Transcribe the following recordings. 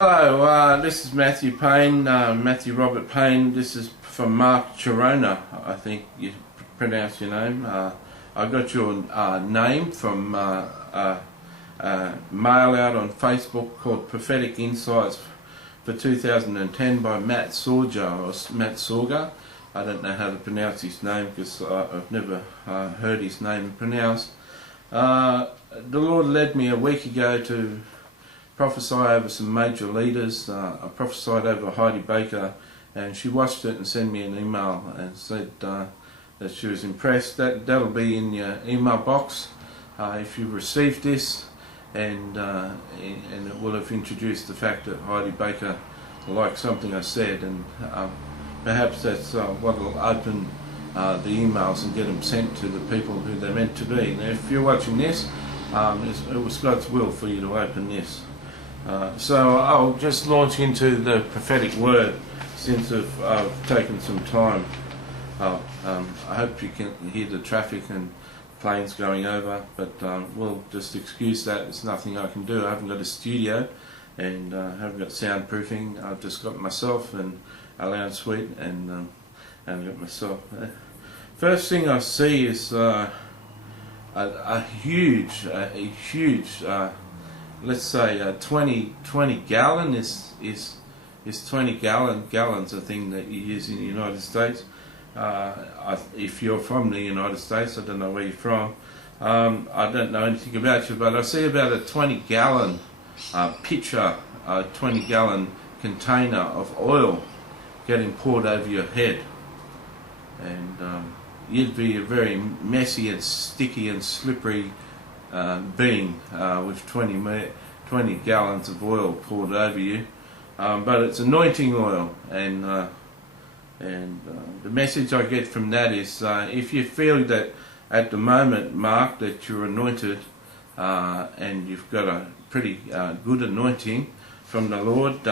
Hello, this is Matthew Payne, Matthew Robert Payne. This is from Mark Chironnais, I think you pronounce your name. I got your name from mail out on Facebook called Prophetic Insights for 2010 by Matt Sorga. I don't know how to pronounce his name because I've never heard his name pronounced. The Lord led me a week ago to prophesy over some major leaders. I prophesied over Heidi Baker, and she watched it and sent me an email and said that she was impressed. That'll be in your email box if you received this, and it will have introduced the fact that Heidi Baker liked something I said, and perhaps that's what will open the emails and get them sent to the people who they're meant to be. Now, if you're watching this, it was God's will for you to open this. So I'll just launch into the prophetic word since I've taken some time. I hope you can hear the traffic and planes going over, but we'll just excuse that. It's nothing I can do. I haven't got a studio and I haven't got soundproofing. I've just got myself and a lounge suite, and I've got myself. First thing I see is a huge let's say 20 gallon is 20 gallons a thing that you use in the United States. If you're from the United States, I don't know where you're from. I don't know anything about you, but I see about a 20 gallon pitcher, a 20 gallon container of oil getting poured over your head, and you'd be a very messy and sticky and slippery being with 20 gallons of oil poured over you, but it's anointing oil, and the message I get from that is if you feel that at the moment, Mark, that you're anointed and you've got a pretty good anointing from the Lord,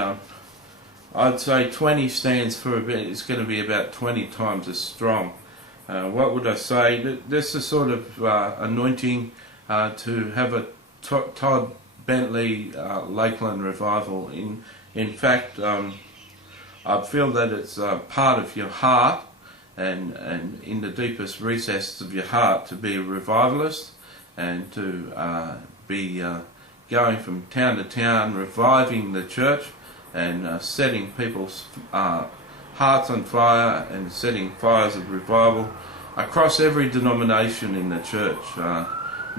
I'd say 20 stands for it's going to be about 20 times as strong. What would I say? This is sort of anointing to have a Todd Bentley Lakeland revival. In fact, I feel that it's part of your heart, and in the deepest recesses of your heart, to be a revivalist and to be going from town to town, reviving the church and setting people's hearts on fire and setting fires of revival across every denomination in the church.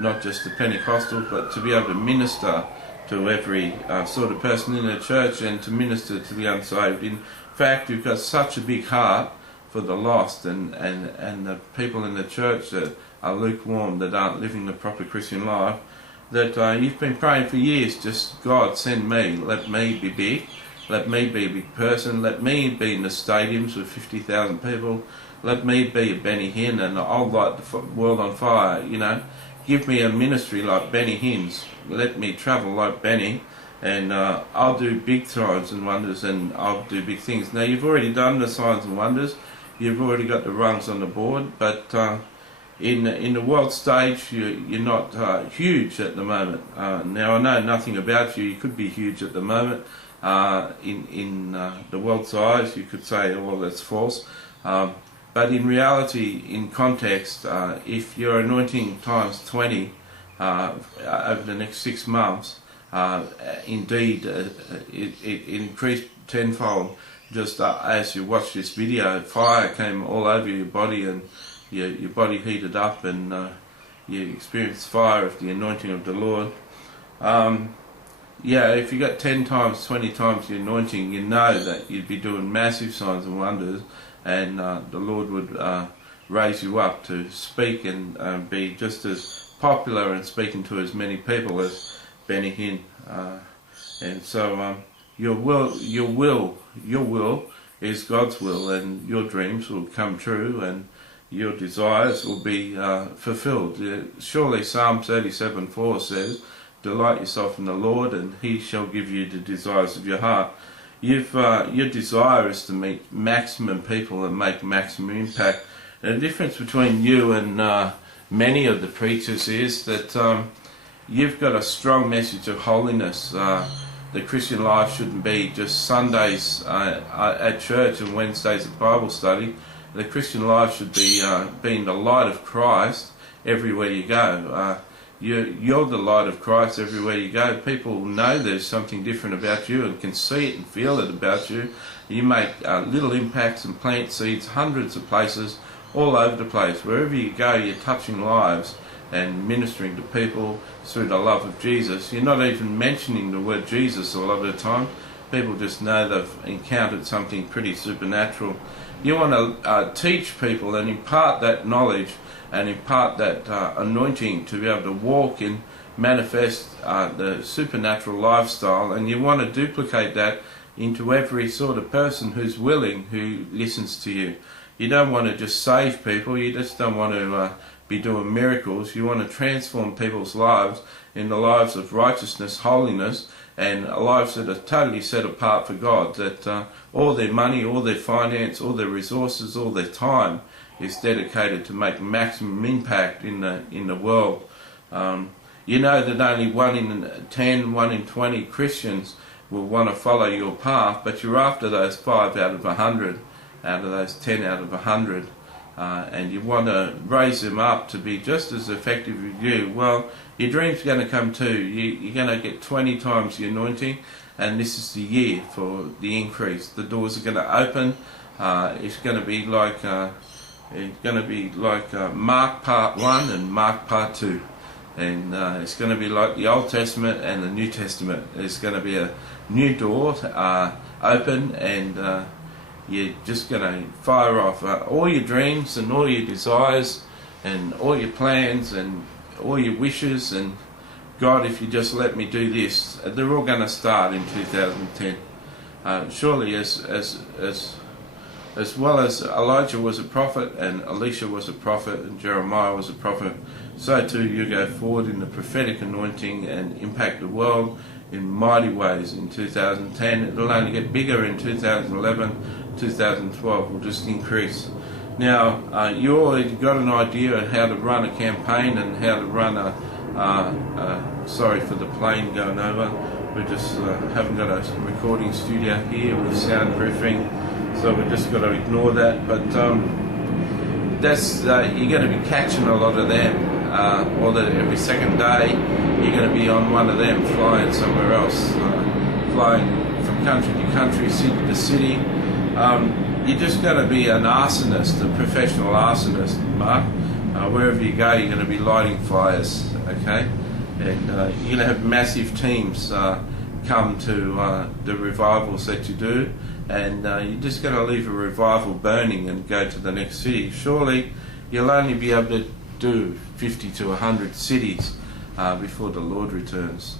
Not just the Pentecostals, but to be able to minister to every sort of person in the church and to minister to the unsaved. In fact, you've got such a big heart for the lost and the people in the church that are lukewarm, that aren't living the proper Christian life, that you've been praying for years, just God, send me, let me be big, let me be a big person, let me be in the stadiums with 50,000 people, let me be a Benny Hinn, and I'll light the world on fire, you know. Give me a ministry like Benny Hinn's. Let me travel like Benny, and I'll do big signs and wonders, and I'll do big things. Now, you've already done the signs and wonders. You've already got the rungs on the board, but in the world stage, you're not huge at the moment. Now, I know nothing about you. You could be huge at the moment. In the world's eyes, you could say, oh, well, that's false. But in reality, in context, if your anointing times 20 over the next 6 months, indeed it increased tenfold. Just as you watch this video, fire came all over your body, and your body heated up, and you experienced fire of the anointing of the Lord. Yeah, if you got 10 times, 20 times the anointing, you know that you'd be doing massive signs and wonders, and the Lord would raise you up to speak and be just as popular and speaking to as many people as Benny Hinn. And so your will is God's will, and your dreams will come true, and your desires will be fulfilled. Surely Psalm 37:4 says, delight yourself in the Lord, and He shall give you the desires of your heart. Your desire is to meet maximum people and make maximum impact. And the difference between you and many of the preachers is that you've got a strong message of holiness. the Christian life shouldn't be just Sundays at church and Wednesdays at Bible study. The Christian life should be being the light of Christ everywhere you go. You're the light of Christ everywhere you go. People know there's something different about you and can see it and feel it about you. You make little impacts and plant seeds hundreds of places all over the place. Wherever you go, you're touching lives and ministering to people through the love of Jesus. You're not even mentioning the word Jesus a lot of the time. People just know they've encountered something pretty supernatural. You want to teach people and impart that knowledge and impart that anointing to be able to walk and manifest the supernatural lifestyle, and you want to duplicate that into every sort of person who's willing, who listens to you. You don't want to just save people, you just don't want to be doing miracles. You want to transform people's lives in the lives of righteousness, holiness, and lives that are totally set apart for God, that all their money, all their finance, all their resources, all their time is dedicated to make maximum impact in the world. You know that only 1 in 10, 1 in 20 Christians will want to follow your path, but you're after those 5 out of 100, out of those 10 out of 100, and you want to raise them up to be just as effective as you. Well, your dream's going to come too. You're going to get 20 times the anointing, and this is the year for the increase. The doors are going to open. It's going to be like Mark Part 1 and Mark Part 2. And it's going to be like the Old Testament and the New Testament. There's going to be a new door open, and you're just going to fire off all your dreams and all your desires and all your plans and all your wishes. And God, if you just let me do this, they're all going to start in 2010. Surely as well as Elijah was a prophet and Elisha was a prophet and Jeremiah was a prophet, so too you go forward in the prophetic anointing and impact the world in mighty ways in 2010. It'll only get bigger in 2011, 2012 will just increase. Now, you already got an idea of how to run a campaign and how to run sorry for the plane going over. We just haven't got a recording studio here with soundproofing, so we've just got to ignore that. But that's you're going to be catching a lot of them. Or that every second day you're going to be on one of them, flying somewhere else, flying from country to country, city to city. You're just going to be an arsonist, a professional arsonist, Mark. Wherever you go, you're going to be lighting fires, okay? And you're going to have massive teams come to the revivals that you do, and you're just going to leave a revival burning and go to the next city. Surely you'll only be able to do 50 to 100 cities before the Lord returns.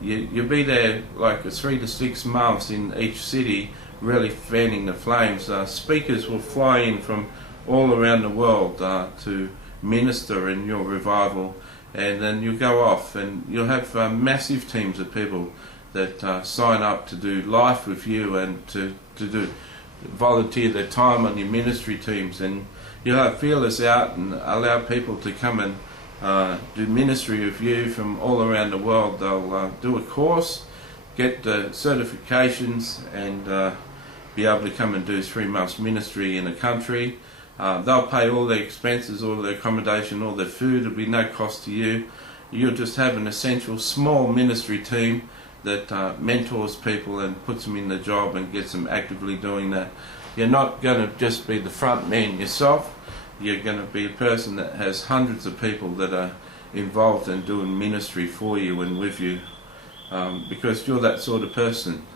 You'll be there like 3 to 6 months in each city, really fanning the flames. Speakers will fly in from all around the world to minister in your revival, and then you'll go off and you'll have massive teams of people that sign up to do life with you and to do volunteer their time on your ministry teams, and you'll have feelers out and allow people to come and do ministry with you from all around the world. They'll do a course, get the certifications, and be able to come and do 3 months ministry in a country. They'll pay all their expenses, all their accommodation, all their food. It'll be no cost to you. You'll just have an essential small ministry team that mentors people and puts them in the job and gets them actively doing that. You're not going to just be the front man yourself. You're going to be a person that has hundreds of people that are involved in doing ministry for you and with you, because you're that sort of person.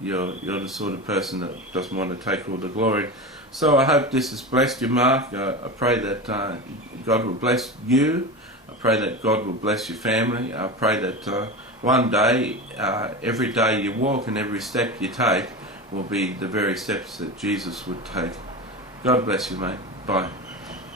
You're the sort of person that doesn't want to take all the glory. So I hope this has blessed you, Mark. I pray that God will bless you. I pray that God will bless your family. I pray that one day, every day you walk and every step you take will be the very steps that Jesus would take. God bless you, mate. Bye.